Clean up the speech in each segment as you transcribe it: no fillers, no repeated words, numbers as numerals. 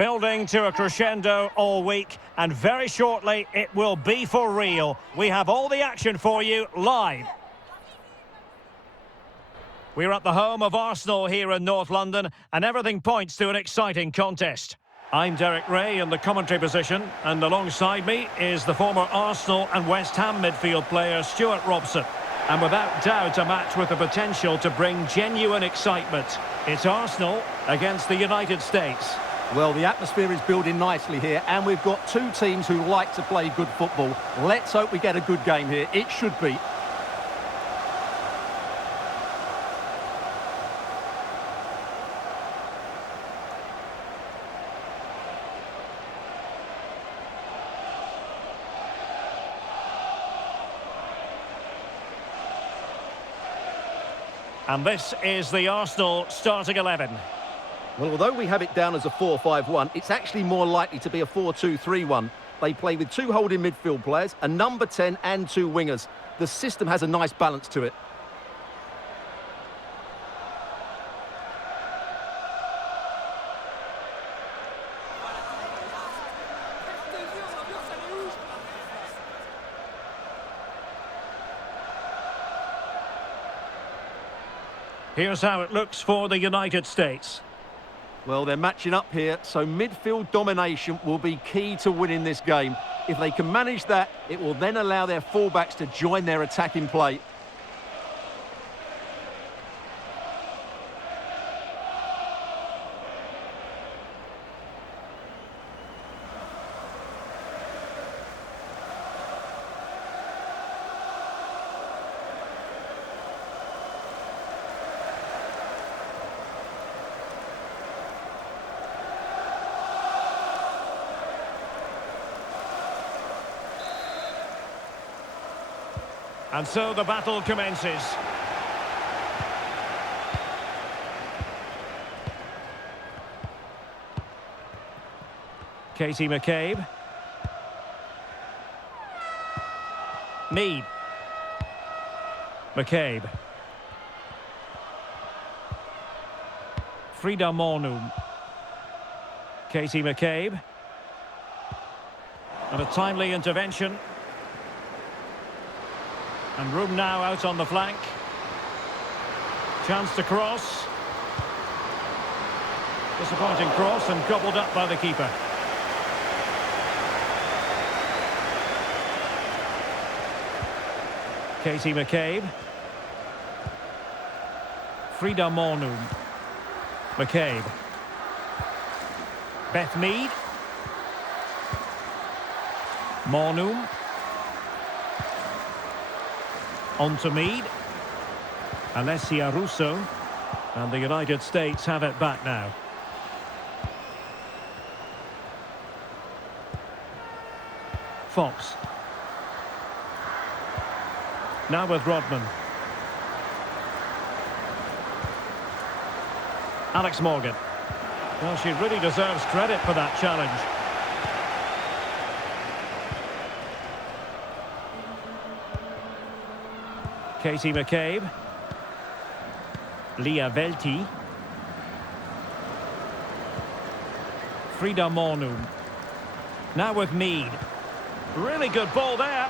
Building to a crescendo all week, and very shortly it will be for real. We have all the action for you live. We're at the home of Arsenal here in North London, and everything points to an exciting contest. I'm Derek Ray in the commentary position, and alongside me is the former Arsenal and West Ham midfield player Stuart Robson. And without doubt a match with the potential to bring genuine excitement. It's Arsenal against the United States. Well, the atmosphere is building nicely here, and we've got two teams who like to play good football. Let's hope we get a good game here. It should be. And this is the Arsenal starting 11. Well, although we have it down as a 4-5-1, it's actually more likely to be a 4-2-3-1. They play with two holding midfield players, a number 10 and two wingers. The system has a nice balance to it. Here's how it looks for the United States. Well, they're matching up here, so midfield domination will be key to winning this game. If they can manage that, it will then allow their fullbacks to join their attacking play. And so the battle commences. Katie McCabe. Mead. McCabe. Frida Mornum. Katie McCabe. And a timely intervention. And room now out on the flank. Chance to cross. Disappointing cross and gobbled up by the keeper. Katie McCabe. Frida Mornum. McCabe. Beth Mead. Mornum. On to Mead. Alessia Russo. And the United States have it back now. Fox. Now with Rodman. Alex Morgan. Well, she really deserves credit for that challenge. Katie McCabe. Leah Velti. Frida Mornum. Now with Mead. Really good ball there.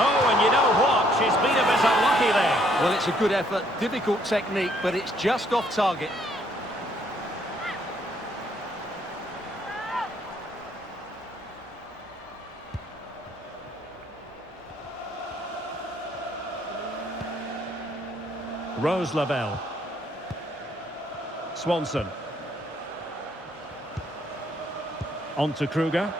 Oh, and you know what? She's been a bit unlucky there. Well, it's a good effort, difficult technique, but it's just off target. Rose Lavelle. Swanson. On to Kruger.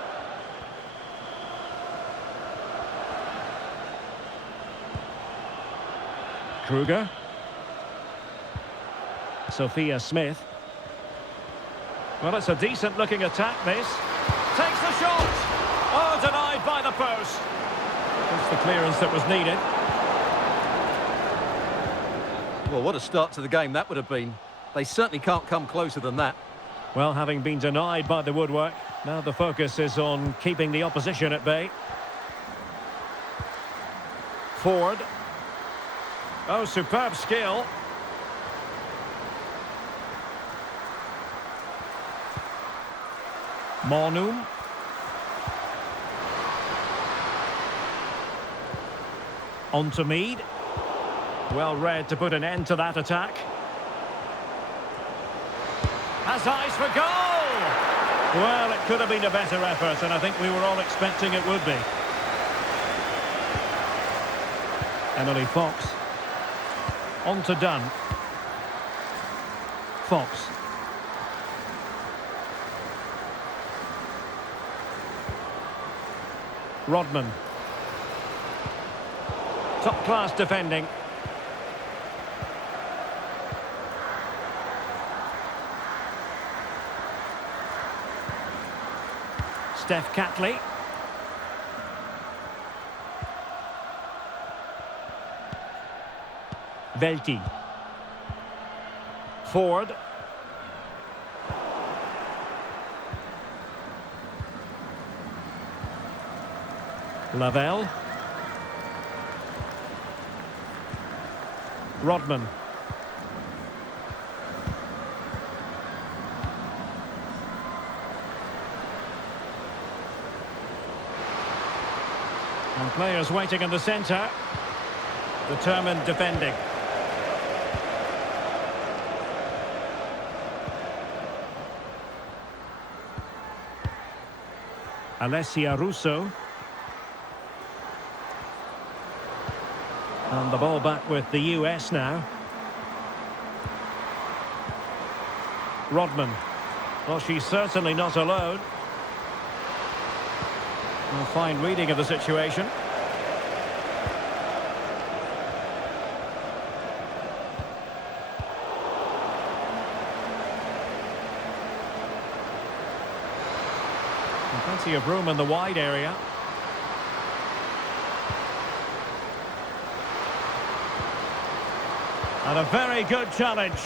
Kruger. Sophia Smith. Well, it's a decent looking attack, this. Takes the shot! Oh, denied by the post. That's the clearance that was needed. Well, what a start to the game that would have been. They certainly can't come closer than that. Well, having been denied by the woodwork, now the focus is on keeping the opposition at bay. Ford. Oh, superb skill. Mornum. On to Mead. Well read to put an end to that attack. Has eyes for goal! Well, it could have been a better effort, and I think we were all expecting it would be. Emily Fox. On to Dunn. Fox. Rodman. Top-class defending. Steph Catley. Velti. Ford. Lavelle. Rodman. And players waiting in the centre. Determined defending. Alessia Russo. And the ball back with the US now. Rodman. Well, she's certainly not alone. A fine reading of the situation. And plenty of room in the wide area. And a very good challenge.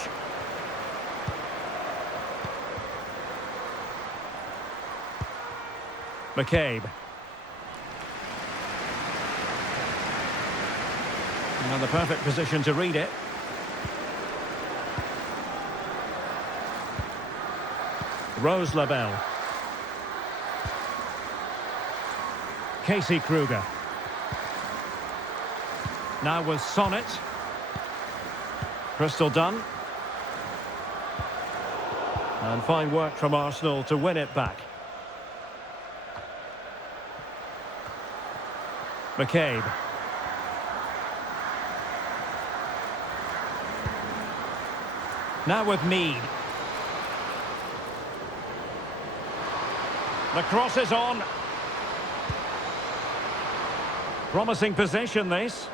McCabe. And the perfect position to read it. Rose Lavelle. Casey Kruger. Now with Sonnet. Crystal Dunn. And fine work from Arsenal to win it back. McCabe. Now with Mead. The cross is on. Promising possession, this.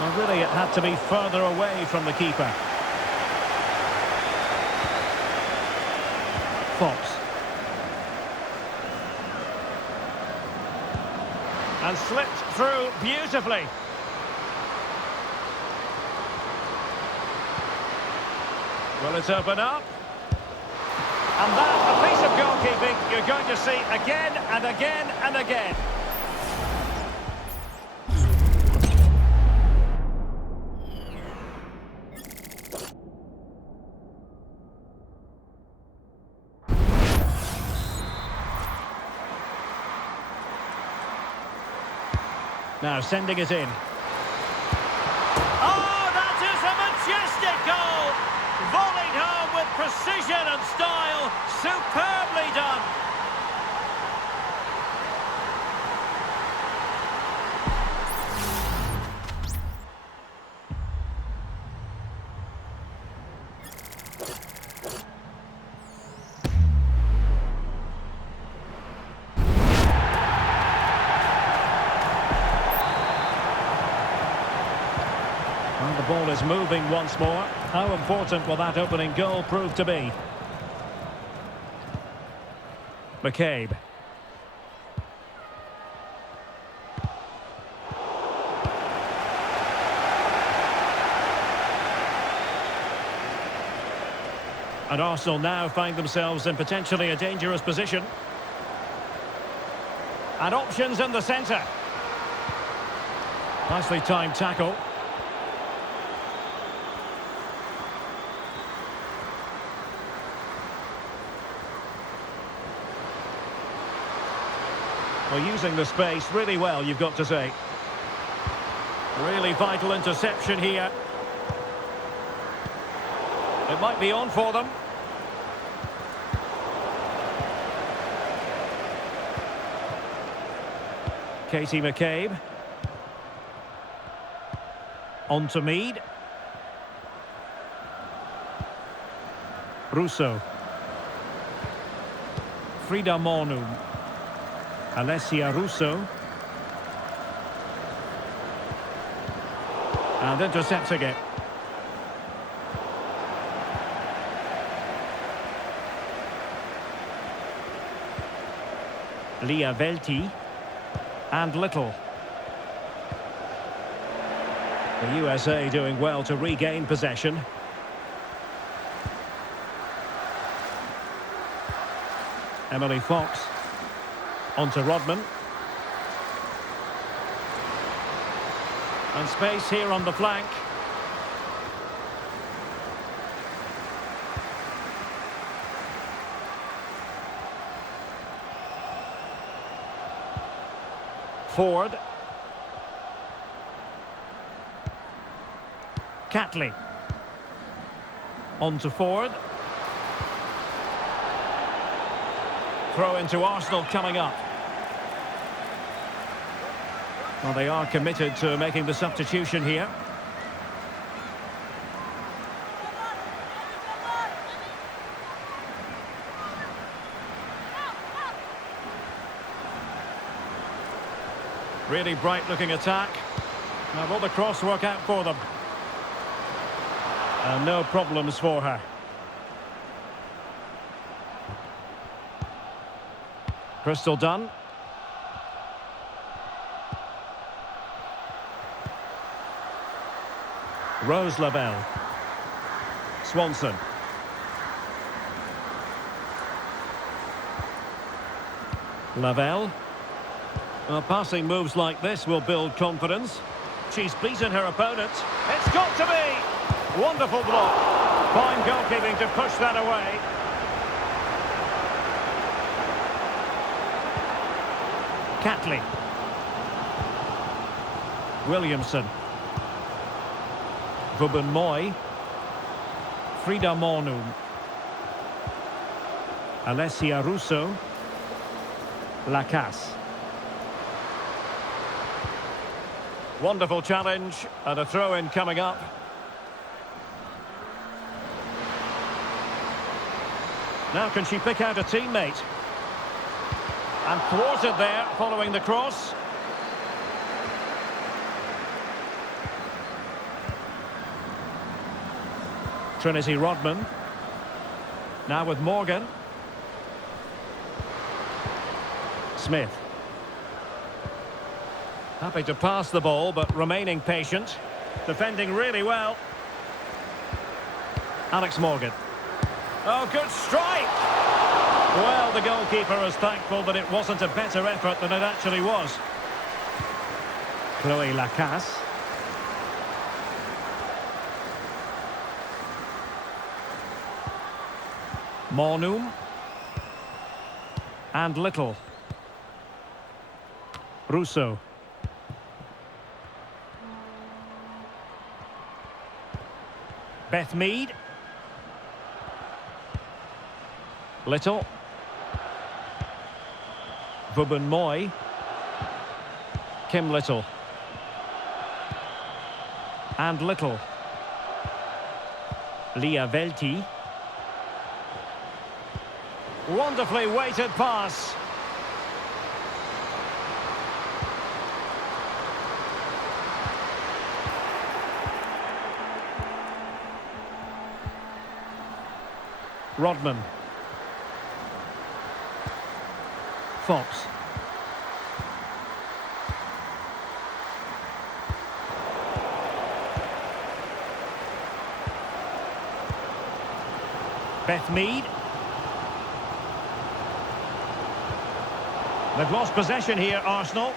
Well, really, it had to be further away from the keeper. Fox. And slipped through beautifully. Will it open up? And that, a piece of goalkeeping you're going to see again and again and again. Now sending it in. Oh, that is a majestic goal! Volleyed home with precision and style. Superbly done. And the ball is moving once more. How important will that opening goal prove to be? McCabe. And Arsenal now find themselves in potentially a dangerous position. And options in the centre. Nicely timed tackle. Well, using the space really well, you've got to say. Really vital interception here. It might be on for them. Katie McCabe. On to Mead. Russo. Frida Mornum. Alessia Russo. And intercepting it. Leah Velti. And Little. The USA doing well to regain possession. Emily Fox. On to Rodman. And space here on the flank. Ford. Catley. On to Ford. Throw into Arsenal coming up. Well, they are committed to making the substitution here. Really bright-looking attack. Now, will the cross work out for them? And no problems for her. Crystal Dunn. Rose Lavelle. Swanson. Lavelle. Well, passing moves like this will build confidence. She's beaten her opponent. It's got to be! Wonderful block. Fine goalkeeping to push that away. Catley. Williamson. Vubben-Moy. Frida Mornum. Alessia Russo. Lacasse. Wonderful challenge and a throw-in coming up. Now can she pick out a teammate? And thwarted there following the cross. Trinity Rodman. Now with Morgan. Smith. Happy to pass the ball, but remaining patient. Defending really well. Alex Morgan. Oh, good strike! Well, the goalkeeper is thankful that it wasn't a better effort than it actually was. Chloe Lacasse. Mornum. And Little. Russo. Beth Mead. Little. Vubben-Moy. Kim Little. And Little. Leah Velti. Wonderfully weighted pass. Rodman. Fox. Beth Mead. They've lost possession here, Arsenal.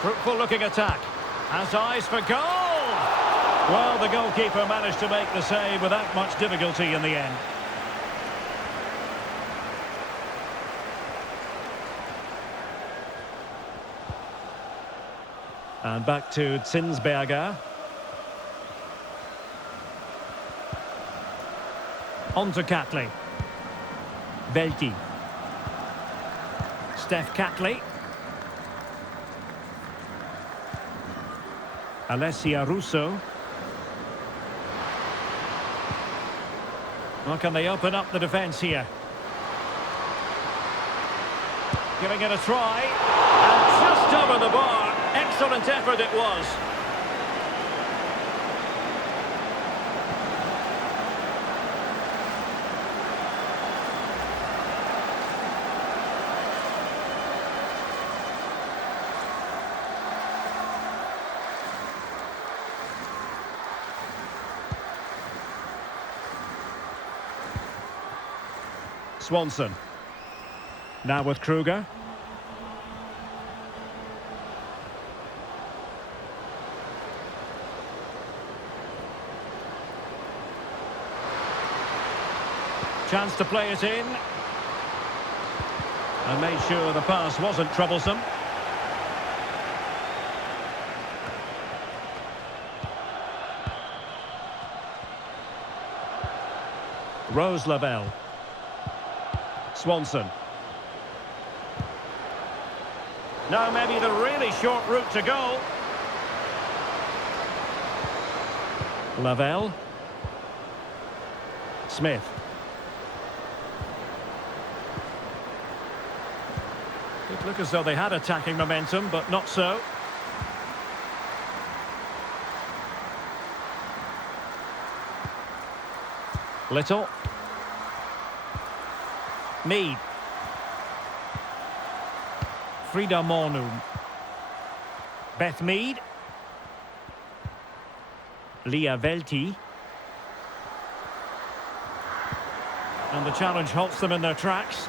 Fruitful looking attack. Has eyes for goal! Well, the goalkeeper managed to make the save without much difficulty in the end. And back to Zinsberger. On to Catley. Velti. Steph Catley. Alessia Russo. Well, can they open up the defence here? Giving it a try. And just over the bar. Excellent effort it was. Swanson. Now with Kruger. Chance to play it in. And made sure the pass wasn't troublesome. Rose Lavelle. Swanson. Now maybe the really short route to go. Lavelle. Smith. It looked as though they had attacking momentum, but not so. Little. Mead. Frida Mornum. Beth Mead. Leah Velti. And the challenge halts them in their tracks.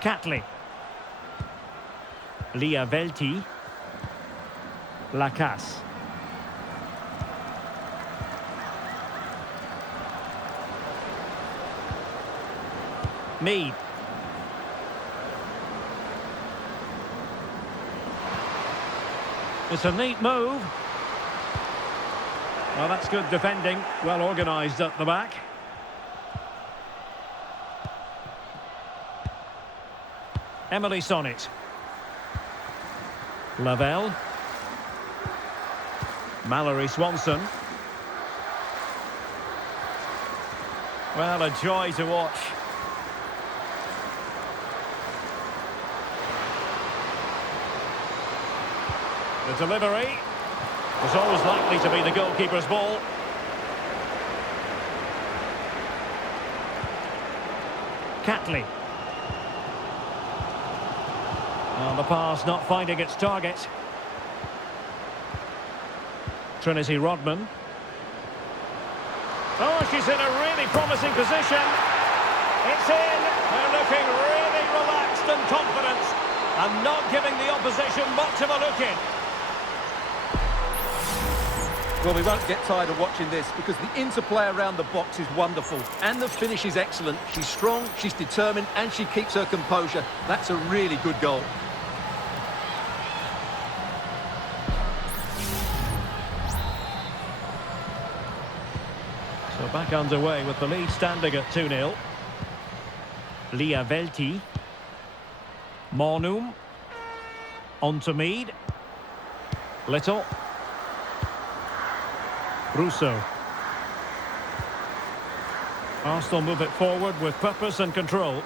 Catley. Leah Velti. Lacasse. Mead. It's a neat move. Well, that's good defending. Well organised at the back. Emily Sonnet. Lavelle. Mallory Swanson. Well, a joy to watch. The delivery was always likely to be the goalkeeper's ball. Catley. And the pass not finding its target. Trinity Rodman. Oh, she's in a really promising position. It's in. They're looking really relaxed and confident and not giving the opposition much of a look in. Well, we won't get tired of watching this because the interplay around the box is wonderful and the finish is excellent. She's strong, she's determined and she keeps her composure. That's a really good goal. So back underway with the lead standing at 2-0. Leah Velti. Mornum. On to Mead. Little. Russo. Arsenal move it forward with purpose and control.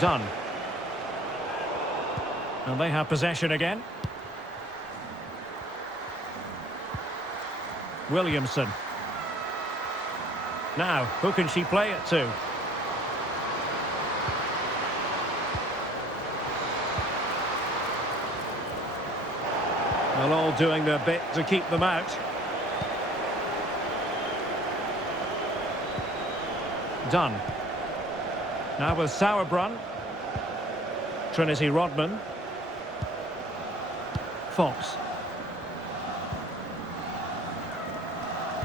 Done. And they have possession again. Williamson. Now, who can she play it to? They're all doing their bit to keep them out. Done. Now with Sauerbrunn. Trinity Rodman. Fox.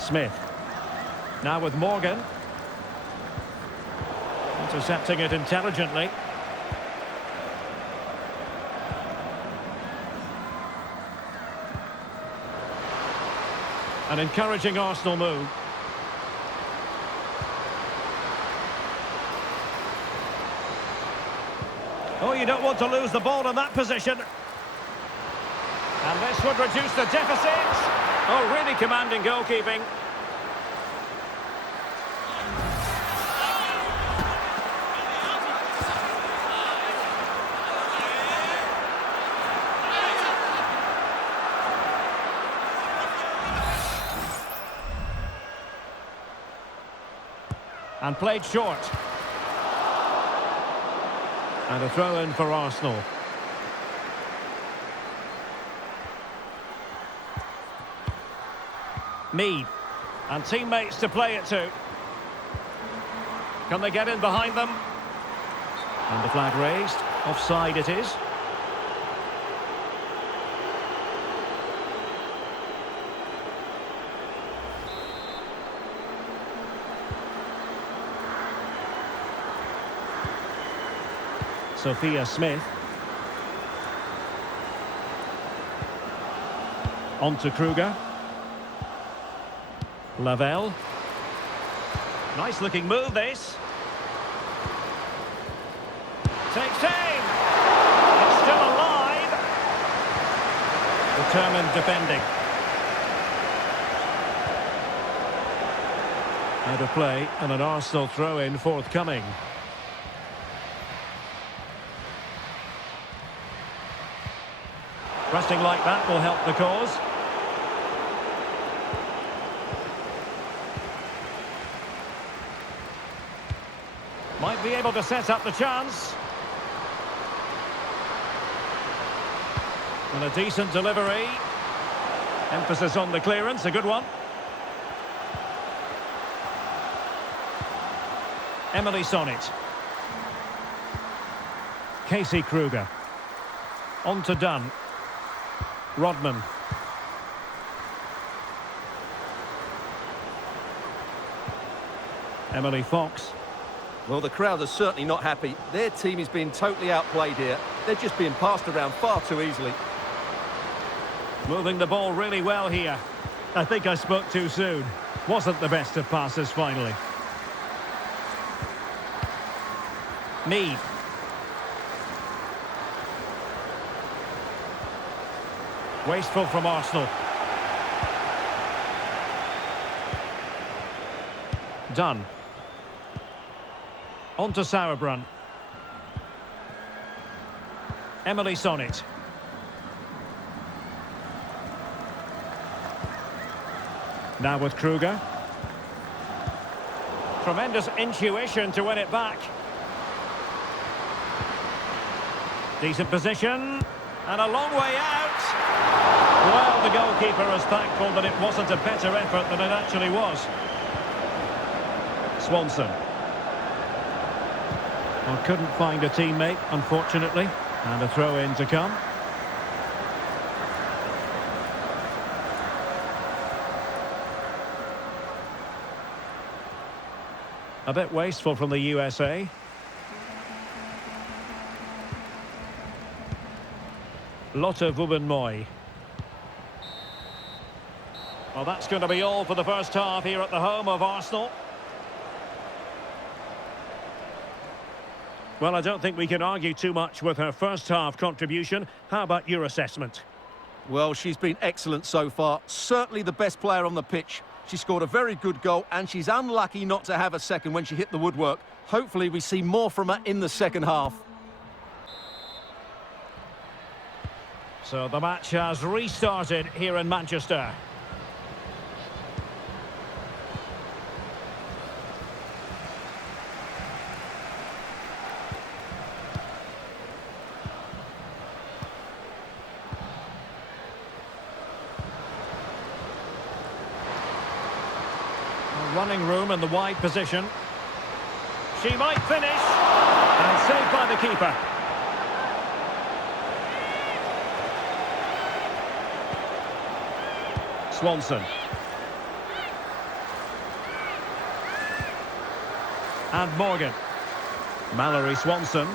Smith. Now with Morgan. Intercepting it intelligently. An encouraging Arsenal move. Oh, you don't want to lose the ball in that position. And this would reduce the deficit. Oh, really commanding goalkeeping. And played short. And a throw-in for Arsenal. Mead. And teammates to play it to. Can they get in behind them? And the flag raised. Offside it is. Sophia Smith. On to Kruger. Lavelle. Nice looking move this. Takes aim. It's still alive. Determined defending. Out of play and an Arsenal throw-in forthcoming. Pressing like that will help the cause. Might be able to set up the chance. And a decent delivery. Emphasis on the clearance, a good one. Emily Sonnet. Casey Kruger. On to Dunn. Rodman. Emily Fox. Well, the crowd are certainly not happy. Their team is being totally outplayed here. They're just being passed around far too easily. Moving the ball really well here. I think I spoke too soon. Wasn't the best of passes finally. Mead. Wasteful from Arsenal. Dunn. On to Sauerbrunn. Emily Sonnet. Now with Kruger. Tremendous intuition to win it back. Decent position. And a long way out. Well, the goalkeeper is thankful that it wasn't a better effort than it actually was. Swanson. Well, couldn't find a teammate, unfortunately. And a throw-in to come. A bit wasteful from the USA. Lotte Wubben-Moy. Well, that's going to be all for the first half here at the home of Arsenal. Well, I don't think we can argue too much with her first half contribution. How about your assessment? Well, she's been excellent so far. Certainly the best player on the pitch. She scored a very good goal, and she's unlucky not to have a second when she hit the woodwork. Hopefully we see more from her in the second half. So the match has restarted here in Manchester. Running room in the wide position. She might finish. And saved by the keeper. Swanson. And Morgan. Mallory Swanson.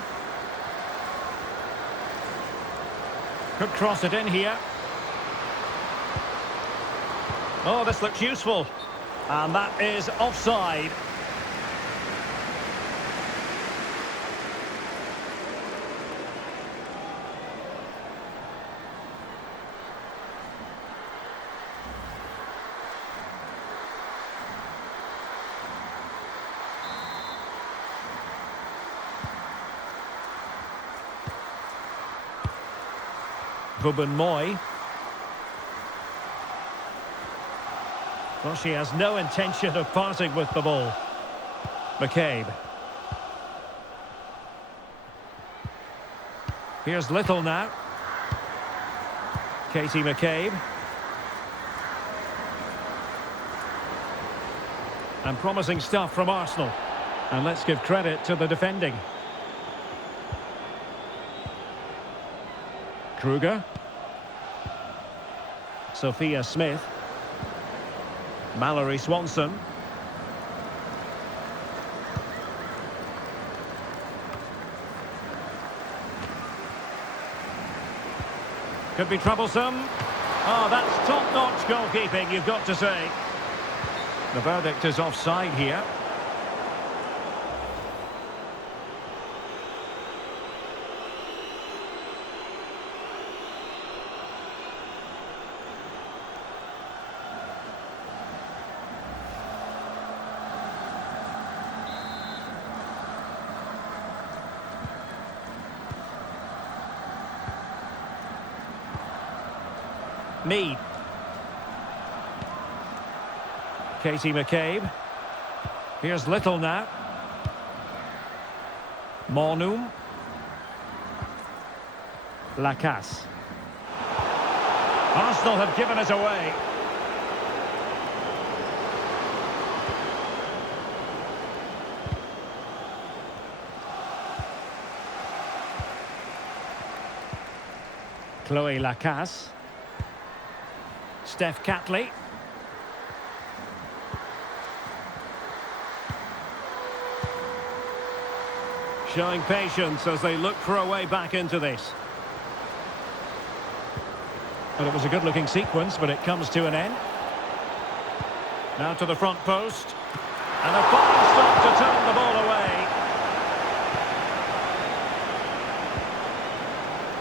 Could cross it in here. Oh, this looks useful. And that is offside. Ruben Moy. Well, she has no intention of parting with the ball. McCabe. Here's Little now. Katie McCabe. And promising stuff from Arsenal. And let's give credit to the defending. Kruger. Sophia Smith. Mallory Swanson. Could be troublesome. Oh, that's top-notch goalkeeping, you've got to say. The verdict is offside here. Mead. Katie McCabe. Here's Little now. Mornum. Lacasse. Arsenal have given it away. Chloe Lacasse. Steph Catley. Showing patience as they look for a way back into this. But it was a good-looking sequence, but it comes to an end. Now to the front post. And a fine stop to turn the ball away.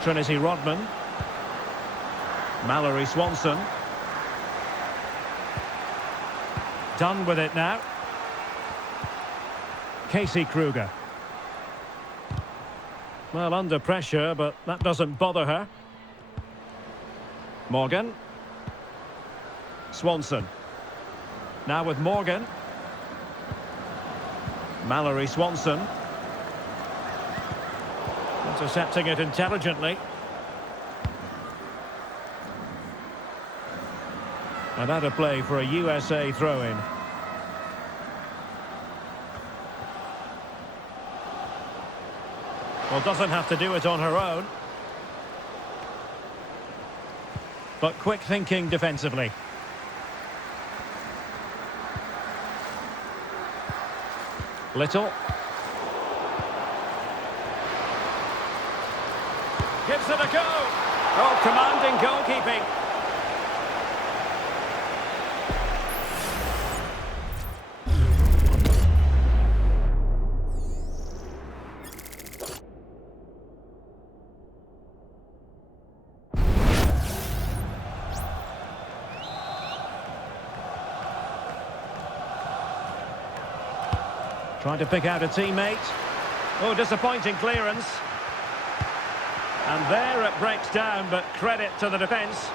Trinity Rodman. Mallory Swanson. Done with it now. Casey Kruger. Well, under pressure, but that doesn't bother her. Morgan. Swanson. Now with Morgan. Mallory Swanson. Intercepting it intelligently. And out of play for a USA throw-in. Well, doesn't have to do it on her own. But quick thinking defensively. Little. Gives it a go. Oh, commanding goalkeeping. Trying to pick out a teammate. Oh, disappointing clearance. And there it breaks down, but credit to the defence.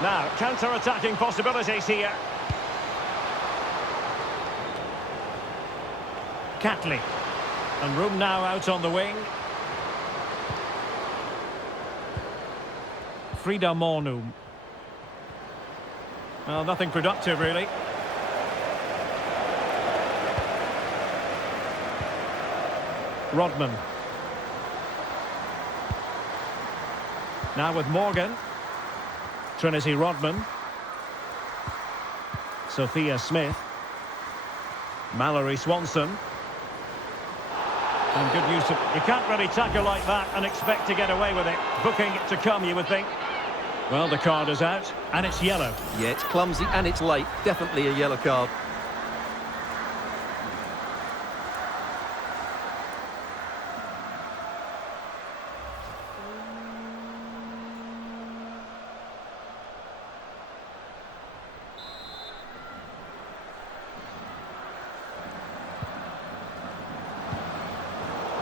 Now, counter-attacking possibilities here. Catley. And room now out on the wing. Frida Mornum. Well, nothing productive, really. Rodman. Now with Morgan. Trinity Rodman. Sophia Smith. Mallory Swanson. And good use of... You can't really tackle like that and expect to get away with it. Booking to come, you would think. Well, the card is out, and it's yellow. Yeah, it's clumsy and it's late. Definitely a yellow card.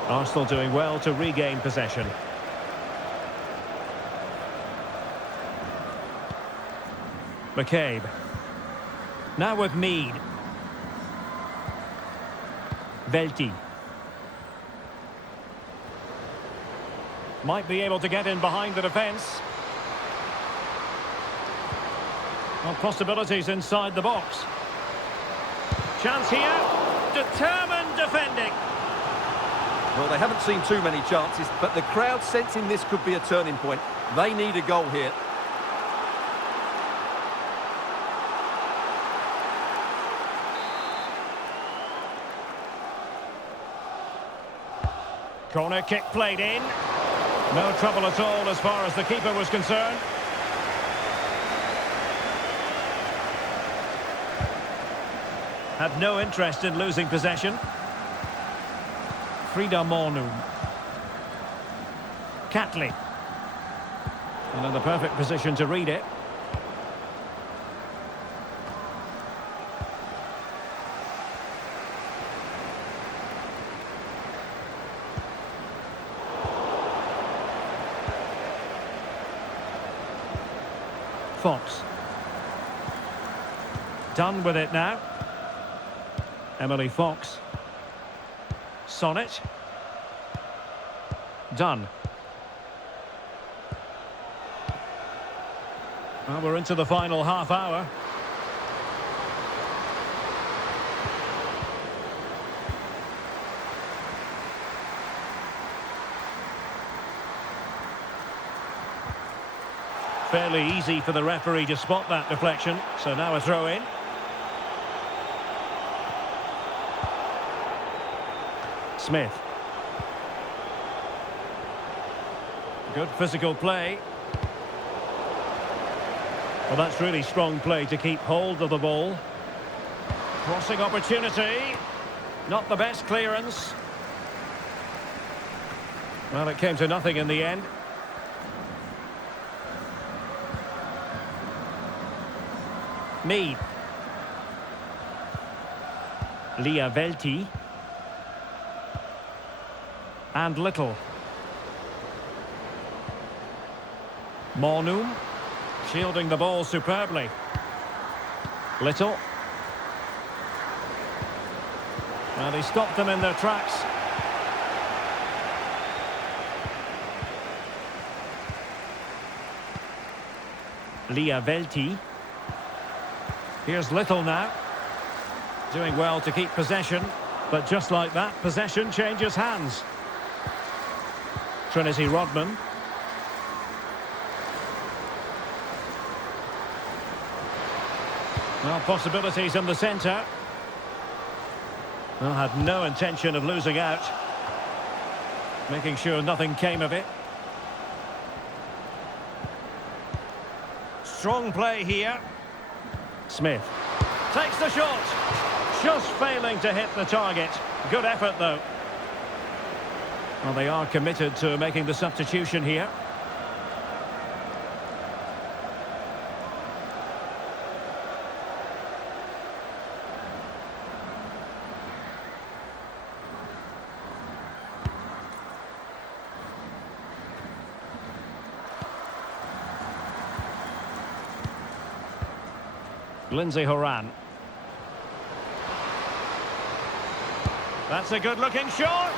Arsenal doing well to regain possession. McCabe. Now with Mead. Velti. Might be able to get in behind the defence. Well, possibilities inside the box. Chance here. Determined defending. Well, they haven't seen too many chances, but the crowd sensing this could be a turning point. They need a goal here. Corner kick played in. No trouble at all as far as the keeper was concerned. Had no interest in losing possession. Frida Mornum. Catley. And in the perfect position to read it. Fox. Done with it now. Emily Fox. Sonnet. Done. Well, we're into the final half hour. Fairly easy for the referee to spot that deflection, so now a throw in. Smith. Good physical play. Well, that's really strong play to keep hold of the ball. Crossing opportunity. Not the best clearance. Well, it came to nothing in the end. Mead. Leah Velti. And Little. Mornum. Shielding the ball superbly. Little. Well, he stopped them in their tracks. Leah Velti. Here's Little now. Doing well to keep possession. But just like that, possession changes hands. Trinity Rodman. Well, possibilities in the centre. Well, had no intention of losing out. Making sure nothing came of it. Strong play here. Smith. Takes the shot. Just failing to hit the target. Good effort, though. Well, they are committed to making the substitution here. Lindsay Horan. That's a good-looking shot.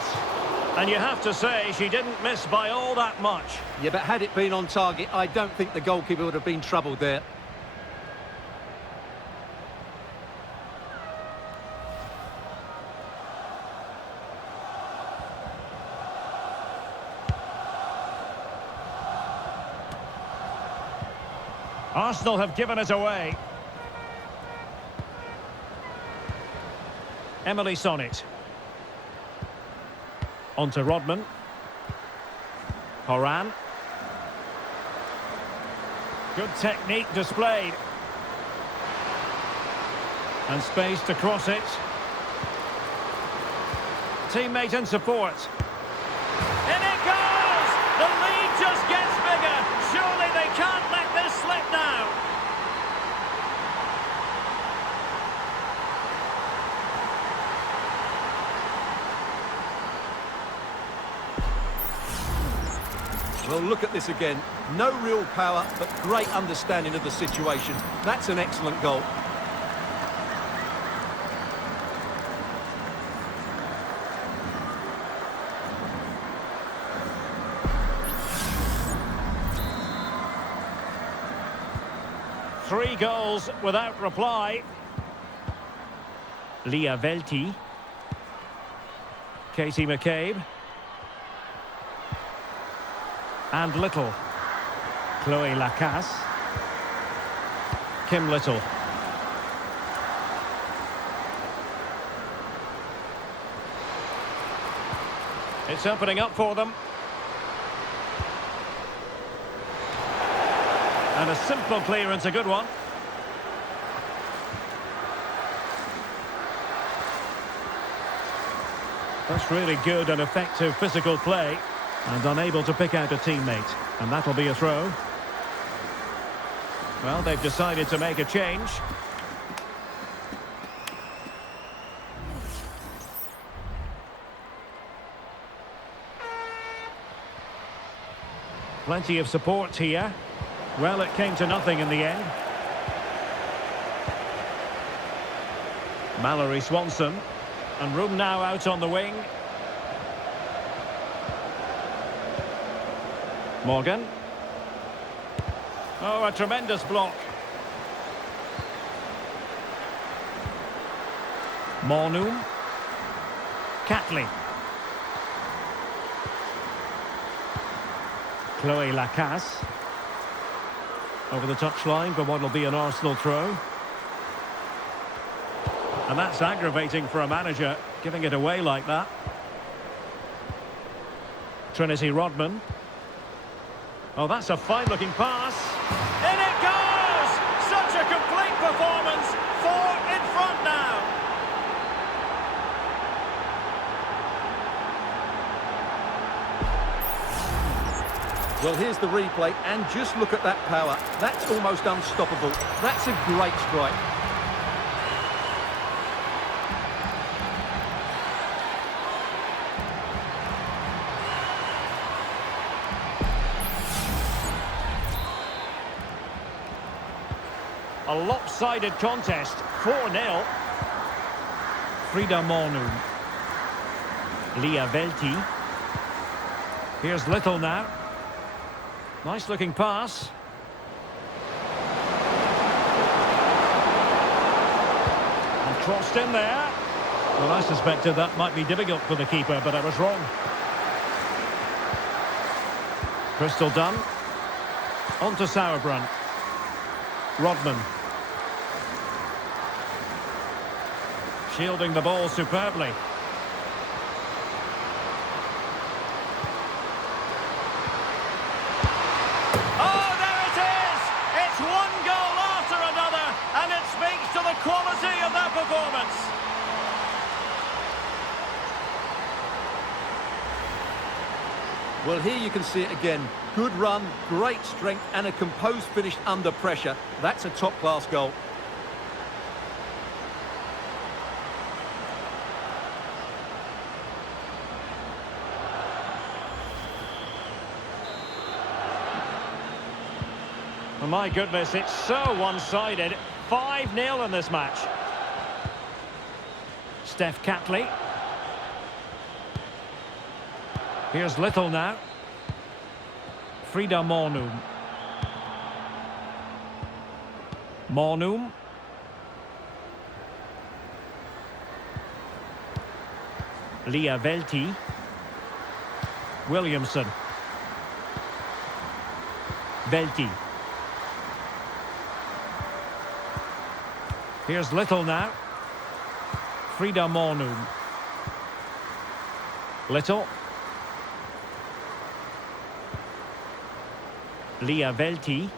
And you have to say, she didn't miss by all that much. Yeah, but had it been on target, I don't think the goalkeeper would have been troubled there. Arsenal have given it away. Emily Sonnet. On to Rodman. Horan. Good technique displayed. And space to cross it. Teammate and support. In it goes! The lead just gets bigger. Surely they can't let this slip now. Well, look at this again. No real power, but great understanding of the situation. That's an excellent goal. Three goals without reply. Leah Velti. Katie McCabe. And Little. Chloe Lacasse. Kim Little. It's opening up for them. And a simple clearance, a good one. That's really good and effective physical play. And unable to pick out a teammate. And that'll be a throw. Well, they've decided to make a change. Plenty of support here. Well, it came to nothing in the end. Mallory Swanson. And room now out on the wing. Morgan. Oh, a tremendous block. Mornoom. Catley. Chloe Lacasse. Over the touchline for what will be an Arsenal throw. And that's aggravating for a manager, giving it away like that. Trinity Rodman. Oh, that's a fine-looking pass. In it goes! Such a complete performance. 4 in front now. Well, here's the replay, and just look at that power. That's almost unstoppable. That's a great strike. A lopsided contest, 4-0. Frida Mornoom. Leah Velti. Here's Little now. Nice looking pass. And crossed in there. Well, I suspected that might be difficult for the keeper, but I was wrong. Crystal Dunn. On to Sauerbrunn. Rodman. Shielding the ball superbly. Oh, there it is! It's one goal after another, and it speaks to the quality of that performance. Well, here you can see it again. Good run, great strength, and a composed finish under pressure. That's a top-class goal. Oh, my goodness, it's so one-sided. 5-0 in this match. Steph Catley. Here's Little now. Frida Mornoom. Mornoom. Leah Velti. Williamson. Velti. Here's Little now. Frida Mornum. Little. Lia Velti.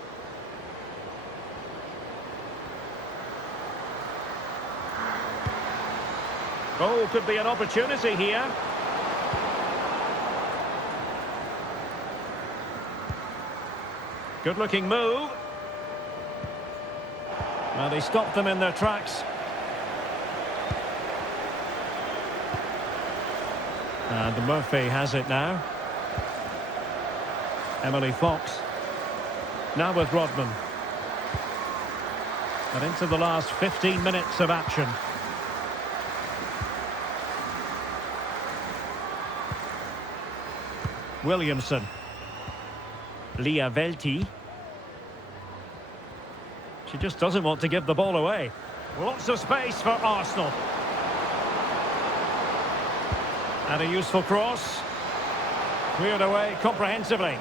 Oh, could be an opportunity here. Good-looking move. Well, they stopped them in their tracks. And Murphy has it now. Emily Fox. Now with Rodman. And into the last 15 minutes of action. Williamson. Lia Velti. She just doesn't want to give the ball away. Lots of space for Arsenal. And a useful cross. Cleared away comprehensively.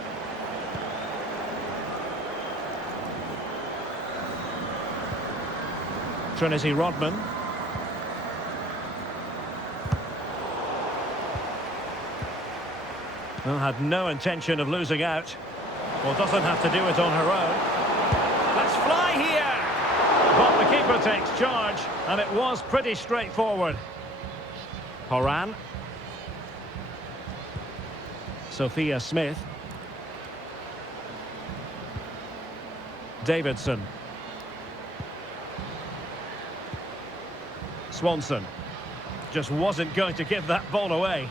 Trinity Rodman. Well, had no intention of losing out. Well, doesn't have to do it on her own. Let's fly here! But the keeper takes charge, and it was pretty straightforward. Horan. Sophia Smith. Davidson. Swanson. Just wasn't going to give that ball away.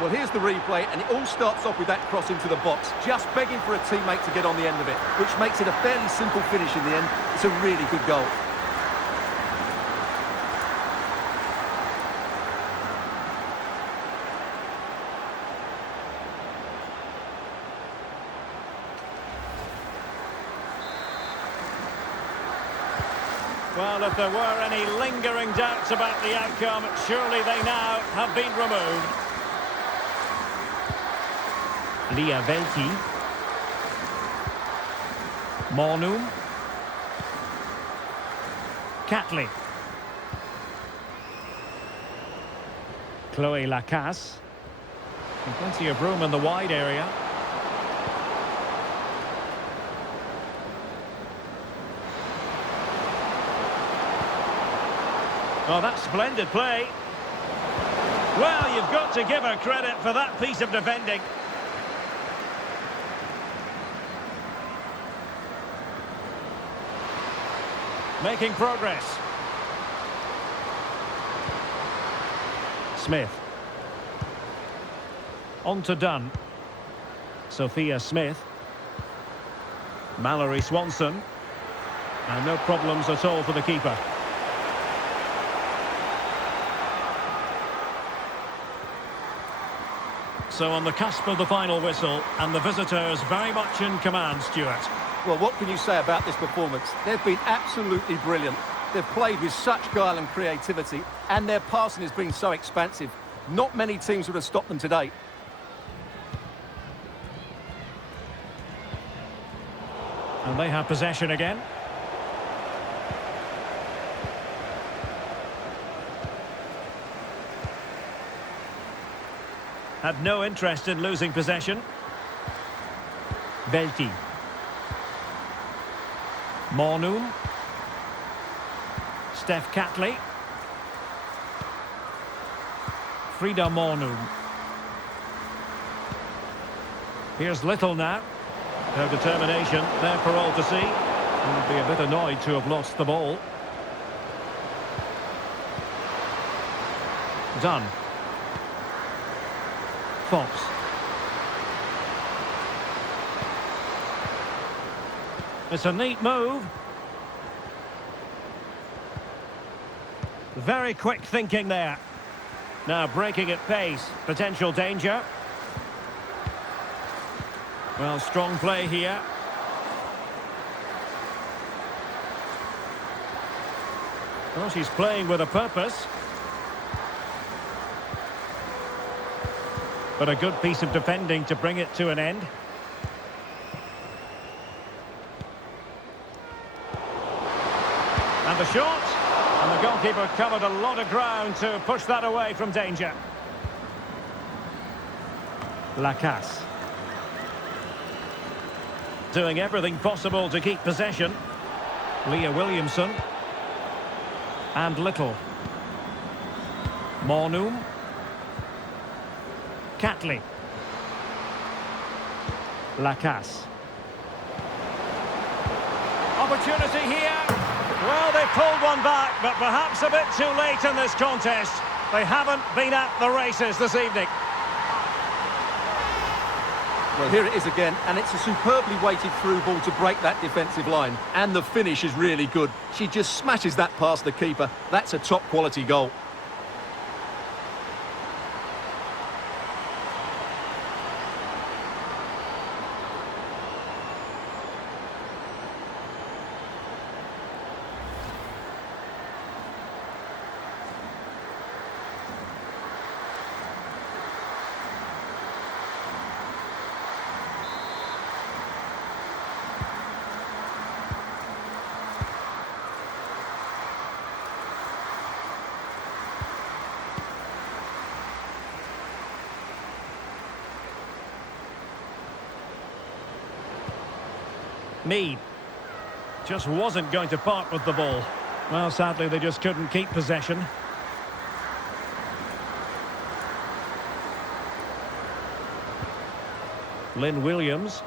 Well, here's the replay, and it all starts off with that cross into the box, just begging for a teammate to get on the end of it, which makes it a fairly simple finish in the end. It's a really good goal. Well, if there were any lingering doubts about the outcome, surely they now have been removed. Lia Velti. Mornum. Catley. Chloe Lacasse. And plenty of room in the wide area. Oh, that's splendid play. Well, you've got to give her credit for that piece of defending. Making progress. Smith. On to Dunn. Sophia Smith. Mallory Swanson. And no problems at all for the keeper. So on the cusp of the final whistle, and the visitors very much in command, Stuart. Well, what can you say about this performance? They've been absolutely brilliant. They've played with such guile and creativity, and their passing has been so expansive. Not many teams would have stopped them today. And they have possession again. Had no interest in losing possession. Velti. Mornum. Steph Catley. Frida Mornum. Here's Little now. Her determination there for all to see. And would be a bit annoyed to have lost the ball. Dunn. Fox. It's a neat move. Very quick thinking there. Now breaking at pace. Potential danger. Well, strong play here. Well, she's playing with a purpose. But a good piece of defending to bring it to an end. And the shot. And the goalkeeper covered a lot of ground to push that away from danger. Lacasse. Doing everything possible to keep possession. Leah Williamson. And Little. Mornoom. Catley. Lacasse. Opportunity here. Well, they pulled one back, but perhaps a bit too late in this contest. They haven't been at the races this evening. Well, here it is again, and it's a superbly weighted through ball to break that defensive line. And the finish is really good. She just smashes that past the keeper. That's a top-quality goal. Mead just wasn't going to part with the ball. Well, sadly, they just couldn't keep possession. Lynn Williams.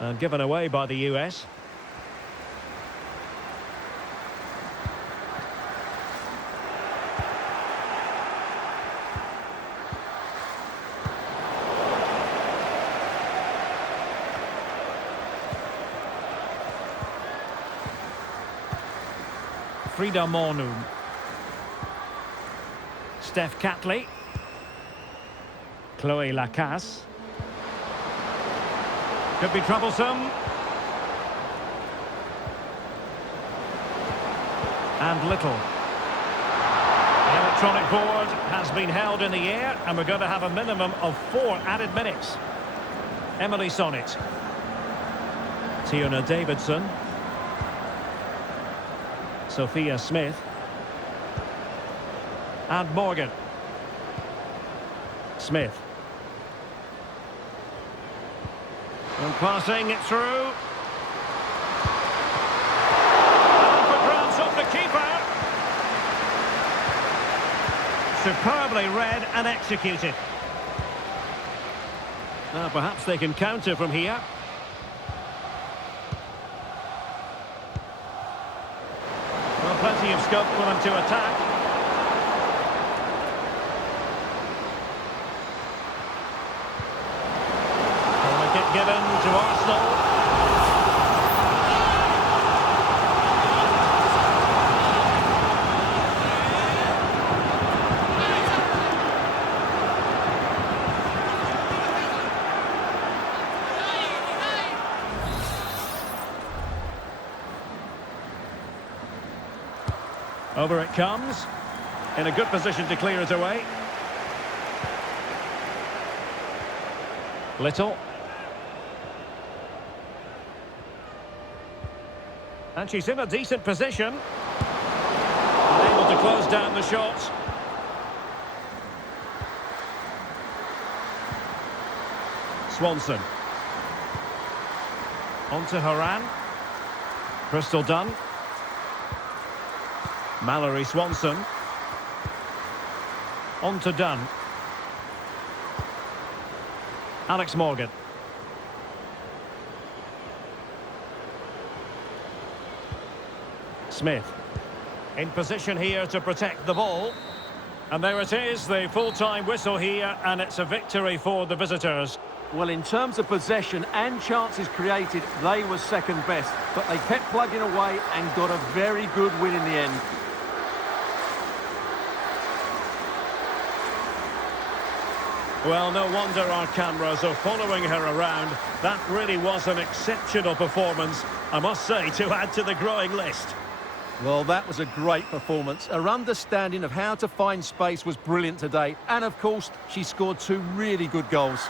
And given away by the US. Frida Mornoom. Steph Catley. Chloe Lacasse. Could be troublesome. And Little. The electronic board has been held in the air, and we're going to have a minimum of 4 added minutes. Emily Sonnet. Tiona Davidson. Sophia Smith. And Morgan. Smith. And passing it through. And for grabs off the keeper. Superbly read and executed. Now perhaps they can counter from here. Well, plenty of scope for them to attack. Given to Arsenal. Over it comes. In a good position to clear it away. Little. And she's in a decent position. Able to close down the shot. Swanson. On to Haran. Crystal Dunn. Mallory Swanson. On to Dunn. Alex Morgan. Smith. In position here to protect the ball. And there it is, the full-time whistle here, and it's a victory for the visitors. Well, in terms of possession and chances created, they were second best. But they kept plugging away and got a very good win in the end. Well, no wonder our cameras are following her around. That really was an exceptional performance, I must say, to add to the growing list. Well, that was a great performance. Her understanding of how to find space was brilliant today. And, of course, she scored two really good goals.